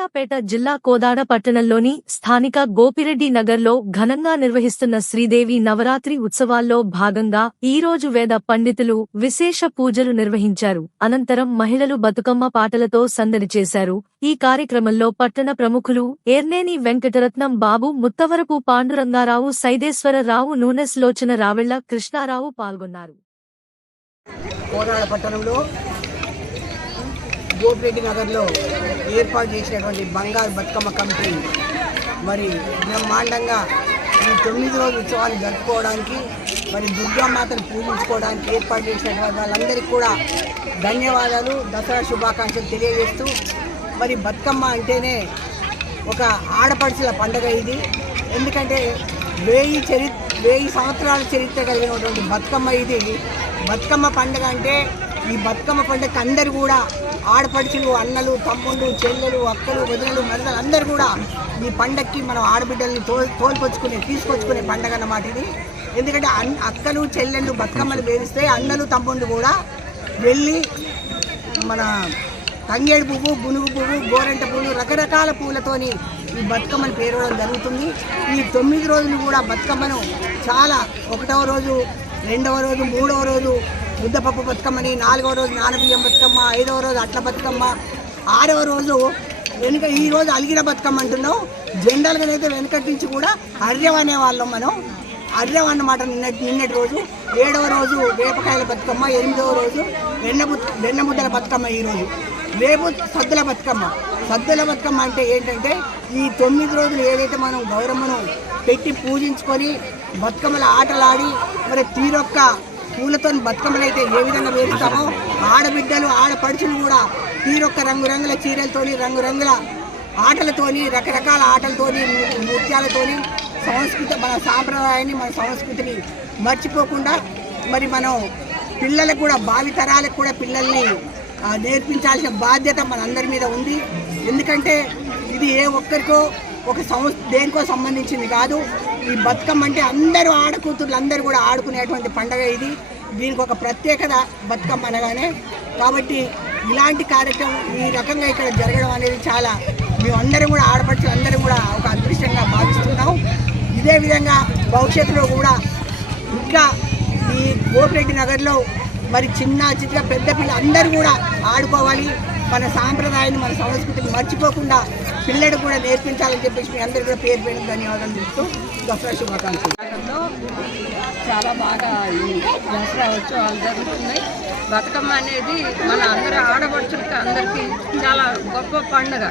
సూర్యాపేట జిల్లా కోదాడ పట్టణంలోని స్థానిక గోపిరెడ్డి నగర్లో ఘనంగా నిర్వహిస్తున్న శ్రీదేవి నవరాత్రి ఉత్సవాల్లో భాగంగా ఈ రోజు వేద పండితులు విశేష పూజలు నిర్వహించారు. అనంతరం మహిళలు బతుకమ్మ పాటలతో సందడి చేశారు. ఈ కార్యక్రమంలో పట్టణ ప్రముఖులు ఏర్నేని వెంకటరత్నం బాబు ముత్తవరపు పాండురంగారావు సైదేశ్వరరావు నూనెస్ లోచన రావెళ్ళ కృష్ణారావు పాల్గొన్నారు. పట్టణంలో గోపిరెడ్డి నగర్లో ఏర్పాటు చేసినటువంటి బంగారు బతుకమ్మ కమిటీ. మరి బ్రహ్మాండంగా ఈ తొమ్మిది రోజుల ఉత్సవాన్ని జరుపుకోవడానికి మరి దుర్గామాతను పూజించుకోవడానికి ఏర్పాటు చేసినటువంటి వాళ్ళందరికీ కూడా ధన్యవాదాలు దసరా శుభాకాంక్షలు తెలియజేస్తూ మరి బతుకమ్మ అంటేనే ఒక ఆడపడుచుల పండగ ఇది. ఎందుకంటే వేయి చరి వేయి సంవత్సరాల చరిత్ర కలిగినటువంటి బతుకమ్మ ఇది. బతుకమ్మ పండగ అంటే ఈ బతుకమ్మ పండుగ అందరు కూడా ఆడపడుచులు అన్నలు తమ్ముళ్ళు చెల్లెలు అక్కలు వదినలు మరదలు అందరూ కూడా ఈ పండక్కి మనం ఆడబిడ్డల్ని తో తోలుకొచ్చుకునే తీసుకొచ్చుకునే పండగ అన్నమాట ఇది. ఎందుకంటే అన్ అక్కలు చెల్లెళ్ళు బతుకమ్మలు పేరిస్తే అన్నలు తమ్ముళ్ళు కూడా వెళ్ళి మన తంగేడు పువ్వు గునుగు పువ్వు గోరెంట పువ్వు రకరకాల పూలతోని ఈ బతుకమ్మను పేరవడం జరుగుతుంది. ఈ తొమ్మిది రోజులు కూడా బతుకమ్మను చాలా ఒకటవ రోజు రెండవ రోజు మూడవ రోజు ముద్దపప్పు బతుకమ్మని నాలుగవ రోజు నానబియ్యం బతుకమ్మ ఐదవ రోజు అట్ల బతుకమ్మ ఆరవ రోజు వెనుక ఈ రోజు అలిగిన బతుకమ్మ అంటున్నాం జనరల్గా అయితే వెనకటి నుంచి కూడా అర్యం అనేవాళ్ళం మనం. అర్యం అన్నమాట నిన్నటి నిన్నటి రోజు. ఏడవ రోజు వేపకాయల బతుకమ్మ ఎనిమిదవ రోజు వెన్న బుత్- వెన్న ముద్దల బతుకమ్మ ఈ రోజు. రేపు సద్దుల బతుకమ్మ. సద్దుల బతుకమ్మ అంటే ఏంటంటే ఈ తొమ్మిది రోజులు ఏదైతే మనం గౌరమ్మను పెట్టి పూజించుకొని బతుకమ్మల ఆటలాడి మరి తీరొక్క పూలతో బతుకమ్మలైతే ఏ విధంగా వేస్తామో ఆడబిడ్డలు ఆడపడుచులు కూడా తీరొక్క రంగురంగుల చీరలతోని రంగురంగుల ఆటలతోని రకరకాల ఆటలతోని నృత్యాలతోని సంస్కృతి మన సాంప్రదాయాన్ని మన సంస్కృతిని మర్చిపోకుండా మరి మనం పిల్లలకు కూడా భావితరాలకు కూడా పిల్లల్ని నేర్పించాల్సిన బాధ్యత మనందరి మీద ఉంది. ఎందుకంటే ఇది ఏ ఒక్కరికో ఒక సంస్థ దేనికో సంబంధించింది కాదు. ఈ బతుకమ్మ అంటే అందరూ ఆడకూతుర్లు అందరూ కూడా ఆడుకునేటువంటి పండగ ఇది. దీనికి ఒక ప్రత్యేకత బతుకమ్మ అనగానే. కాబట్టి ఇలాంటి కార్యక్రమం ఈ రకంగా ఇక్కడ జరగడం అనేది చాలా మేమందరం కూడా ఆడపడుచు అందరం కూడా ఒక అదృష్టంగా భావిస్తున్నాం. ఇదే విధంగా భవిష్యత్తులో కూడా ఇంకా ఈ గోపిరెడ్డి నగర్లో మరి చిన్న చిన్న పెద్ద పిల్ల అందరూ కూడా ఆడుకోవాలి. మన సాంప్రదాయాన్ని మన సంస్కృతిని మర్చిపోకుండా పిల్లడు కూడా నేర్పించాలని చెప్పేసి మీ అందరూ కూడా పేరు పేరు ధన్యవాదాలు చెప్తూ దసరా శుభాకాంక్షలు. చాలా బాగా దసరా ఉత్సవాలు జరుగుతున్నాయి. బతుకమ్మ అనేది మన అందరి ఆడపడుచులకి అందరికీ చాలా గొప్ప పండుగ.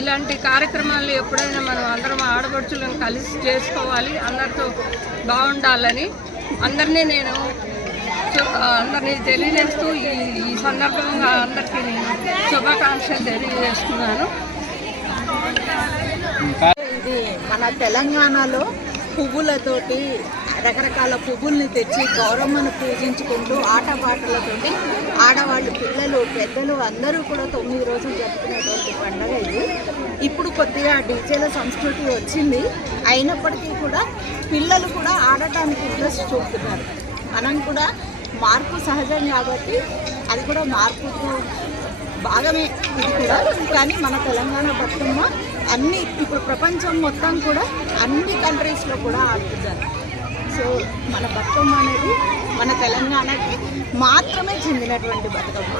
ఇలాంటి కార్యక్రమాలు ఎప్పుడైనా మనం అందరం ఆడపడుచులను కలిసి చేసుకోవాలి అందరితో బాగుండాలని. అందరినీ నేను అందరినీ తెలియజేస్తూ ఈ ఈ సందర్భంగా అందరికీ నేను శుభాకాంక్షలు తెలియజేస్తున్నాను. ఇది మన తెలంగాణలో పువ్వులతోటి రకరకాల పువ్వుల్ని తెచ్చి గౌరమ్మను పూజించుకుంటూ ఆటపాటలతోటి ఆడవాళ్ళు పిల్లలు పెద్దలు అందరూ కూడా తొమ్మిది రోజులు జరుపుకునేటువంటి పండుగ ఇది. ఇప్పుడు కొద్దిగా డీజేల సంస్కృతి వచ్చింది. అయినప్పటికీ కూడా పిల్లలు కూడా ఆడటానికి ఇంట్రెస్ట్ చూపుతున్నారు. మనం కూడా మార్పు సహజం కాబట్టి అది కూడా మార్పుకు భాగమే ఇది కూడా. కానీ మన తెలంగాణ బతుకమ్మ అన్ని ఇప్పుడు ప్రపంచం మొత్తం కూడా అన్ని కంట్రీస్లో కూడా ఆడుతున్నారు సో మన బతుకమ్మ అనేది మన తెలంగాణకి మాత్రమే చెందినటువంటి బతుకమ్మ.